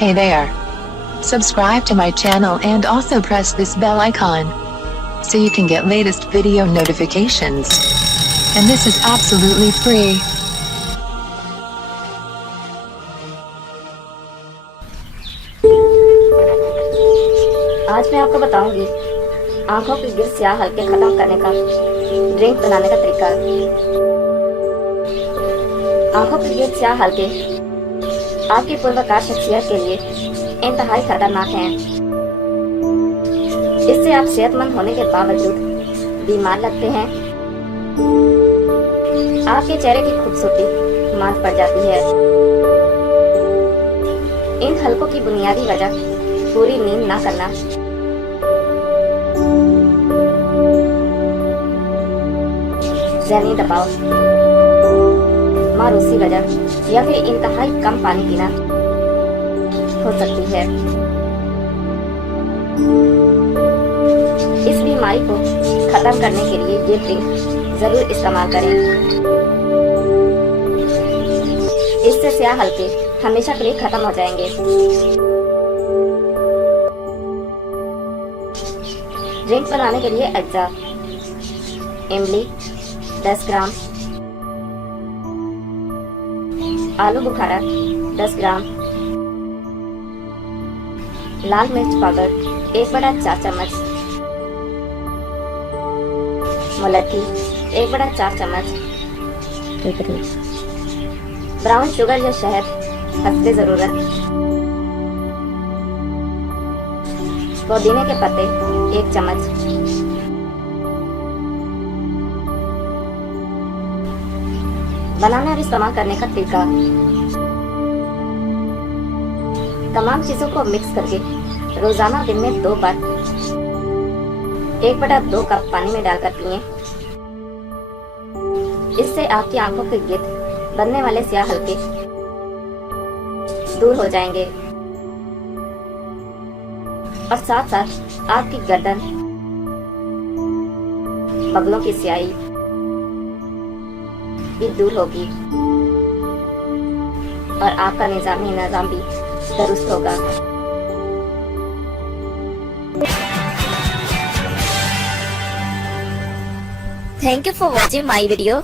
Hey there. Subscribe to my channel and also press this bell icon so you can get latest video notifications. And this is absolutely free. आज मैं आपको बताऊंगी आंखों की गिर स्याह हल्के खत्म करने का ड्रिंक बनाने का तरीका। आंखों की गिर स्याह हल्के आपकी पूर्वकार शख्सियत के लिए इंतहाई खतरनाक हैं। इससे आप सेहतमंद होने के बावजूद बीमार लगते हैं। आपके चेहरे की खूबसूरती मांद पड़ जाती है। इन हलकों की बुनियादी वजह पूरी नींद ना करना, ज़हनी दबाव, मारूसी वजह या फिर इंतहाई कम पानी पीना हो सकती है। इस बीमारी को खत्म करने के लिए ये ड्रिंक जरूर इस्तेमाल करें। इससे स्याह हल्के हमेशा के लिए खत्म हो जाएंगे। ड्रिंक बनाने के लिए अज्जा: इमली 10 ग्राम, आलू बुखारा 10 ग्राम, लाल मिर्च पाउडर 1/4 चम्मच, मुलट्ठी 1/4 चम्मच, ब्राउन शुगर या शहद हस्बे जरूरत, पुदीने के पत्ते 1 चम्मच, बनाना और इस्तेमाल करने का तरीका। तमाम चीजों को मिक्स करके रोजाना दिन में 2 बार 1/2 कप पानी में डालकर पिएं। इससे आपकी आंखों के गिर्द बनने वाले स्याह हल्के दूर हो जाएंगे और साथ साथ आपकी गर्दन, बगलों की स्याही भी दूर होगी और आपका निजाम भी दुरुस्त होगा। Thank you for watching my video.